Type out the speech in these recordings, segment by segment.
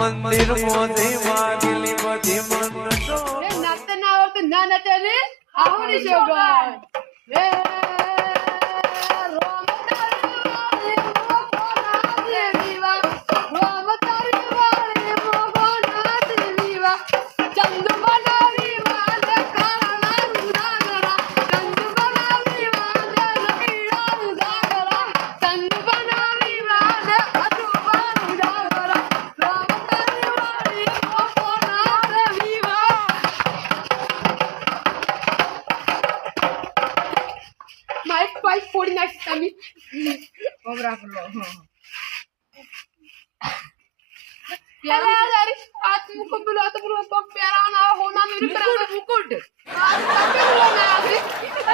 મંદિર મોજે વાગલી બધી મનતો એ નાતે ના આવડતું ના નાતે ને આહુની શોભાય રે રોમ તારી મોગોના દેવીવા રોમ તારી વાળી મોગોના દેવીવા ચંદુ બનાવી વાલે કાળા રૂડાગરા ચંદુ બનાવી વાલે રકીડા રૂડાગરા ચંદુ બનાવી વાલે અજુબા રૂડાગરા રોમ તારી વાળી મોગોના દેવીવા માઇક પાઇપ ફોડી નાખી તમે બબરા ફલો પ્યારા યારી આત મુકુટ બોલો તો બોલો પગ પ્યારા ના હોના મેરે પ્યારા મુકુટ આ તમે બોલો ના આખરે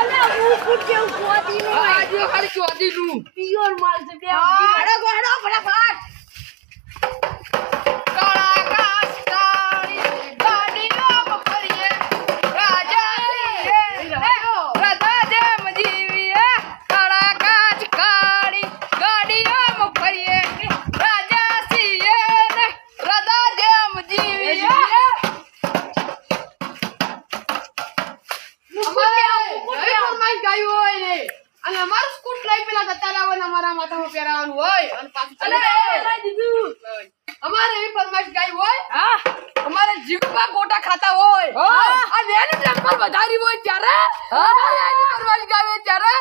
અલે મુકુટ કે ચોદી નું આજ ખાલી ચોદી નું પ્યોર માલ છે કે અરે ગોડો ફટાફટ કાળા કાસ કાળી ગાડીઓ મફરીએ રાજા રાજા જેમ જીવીએ કાળા કાચ કાળી ગાડીઓ મફરીએ રાજા છીએ ને રાજા જેમ જીવીએ અમારે ગાયું હોય ને અને અમારું સ્કૂટ લઈ પેલા જતા લાવવાને અમારા માથામાં પહેરાવાનું હોય અને પાછું દીધું અમારે એવી ફરમાઈશ ગાય હોય અમારે જીવવા ગોટા ખાતા હોય અને એની જન્મ વધારી હોય ત્યારે એની ફરમાઈશ ગાય ત્યારે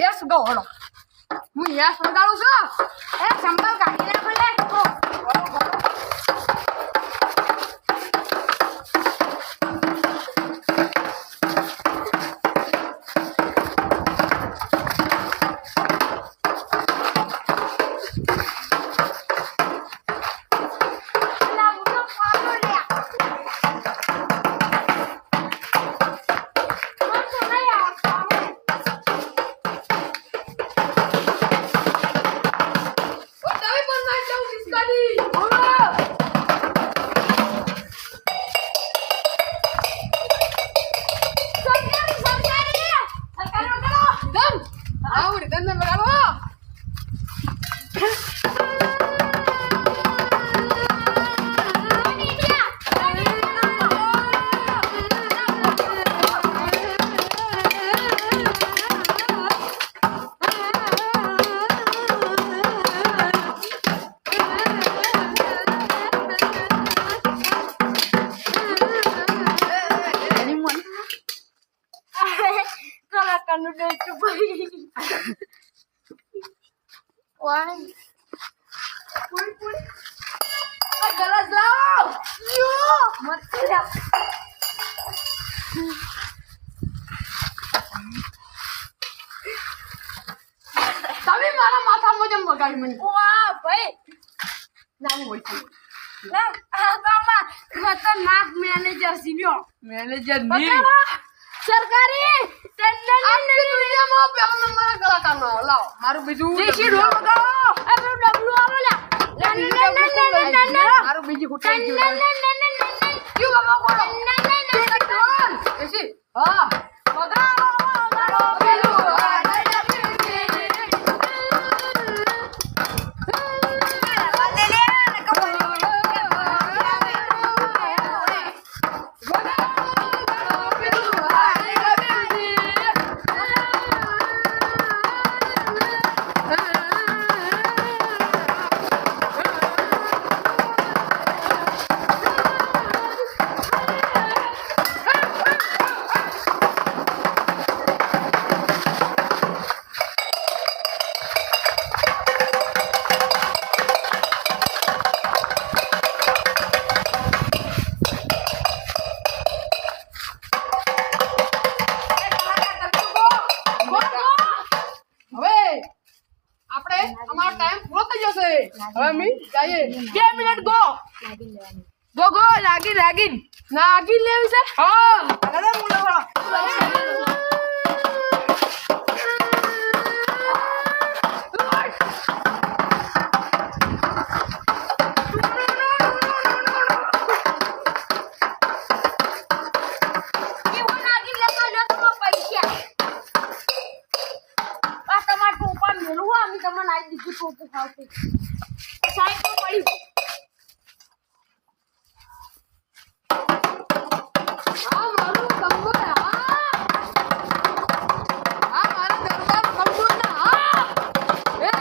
યસ ગો હળો હું યસ વગાડું છું એ સંભળ કાઢી નાખો લે તમે મારા માથામાં જેમ બગાડી મને વાહ ભાઈ નામ હોય છે ખતરનાક મેનેજર સીન્યો મેનેજર ની સરકારી દુનિયામાં પેલો નંબર કલાકારનો લાવ મારું બીજું દેશી ઢોલ વગાડો એ પેલું ડબલું આવો લે મારું બીજી હુટાઈ ગયું ક્યું વગાડો દેશી હા વગાડો પેલું હવે મી જઈએ 2 મિનિટ ગો લાગી નાગી લેવી છે હા અરે મુલા આ મારું કંબોળ આ મારા દરબાર કંબોળ ના એ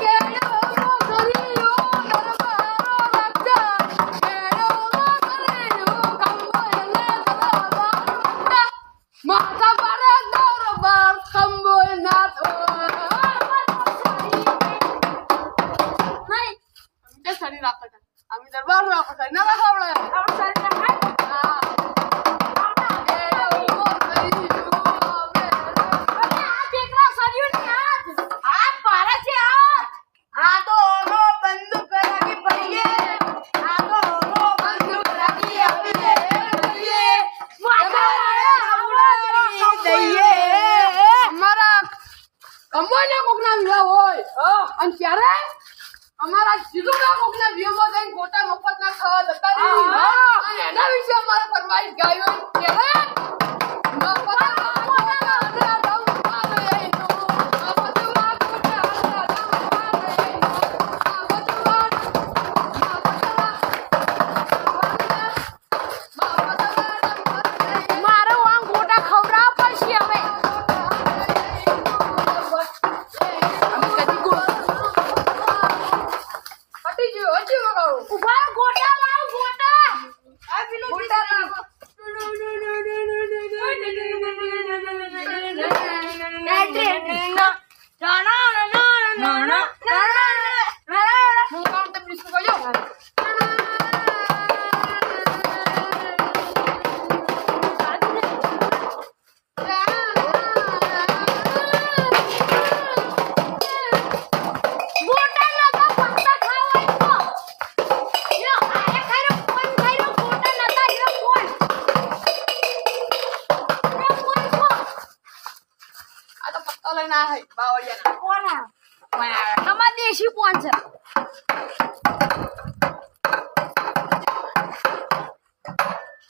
કેડો કરીયો દરબારો રાજા કેડો કરીયો કંબોળ ને દરબાર માતા બારે દરબાર કંબોળ ના નહીં શરીર રાખો અમે દરબાર રાખો ના રાખો આપણે અમારા જીજુના કોકના વિયોમાં જઈને ગોટા મફતના ખાવા જતા રહી અને એના વિશે અમારે ફરમાઈશ ગાયો દેશી પોન છે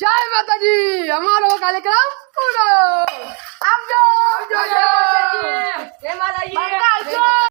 જય માતાજી અમારો કાર્યક્રમ પૂરો આવજો જય માતાજી